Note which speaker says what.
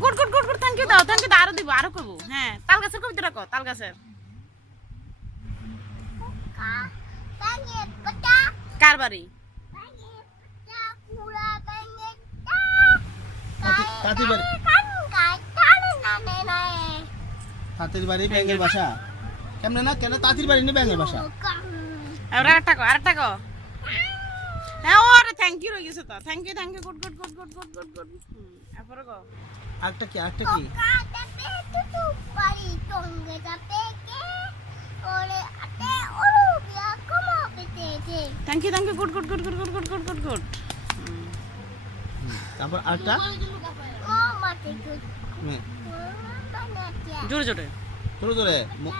Speaker 1: Good good good good thank you দাও thank you আরও দিব, আরও কইবো হ্যাঁ তাল গাছের কবিতাটা কও তাল গাছের
Speaker 2: কা ব্যাঙে পাতা
Speaker 1: কার বাড়ি
Speaker 2: ব্যাঙে পাতা কুড়া ব্যাঙে
Speaker 3: তাঁতি- তাঁতি বাড়ি।
Speaker 2: কান গায় টানে না নে না
Speaker 3: তাঁতির বাড়ি ব্যাঙের বাসা কেমনে না কেন তাঁতির বাড়ি না ব্যাঙের বাসা
Speaker 1: আর আরেকটা কো আরেকটা কো হ্যাঁ ও আরে থ্যাংক ইউ রয়ে গেছে তো thank you thank you good good good good good good good এরপরে কো
Speaker 3: আরেকটা কি আরেকটা কি
Speaker 2: ওরে
Speaker 1: thank you thank you good good good good good good good good
Speaker 3: good তারপর আরেকটা
Speaker 2: ও মাতে গুড
Speaker 1: জোরে জোরে
Speaker 3: জোরে জোরে মু-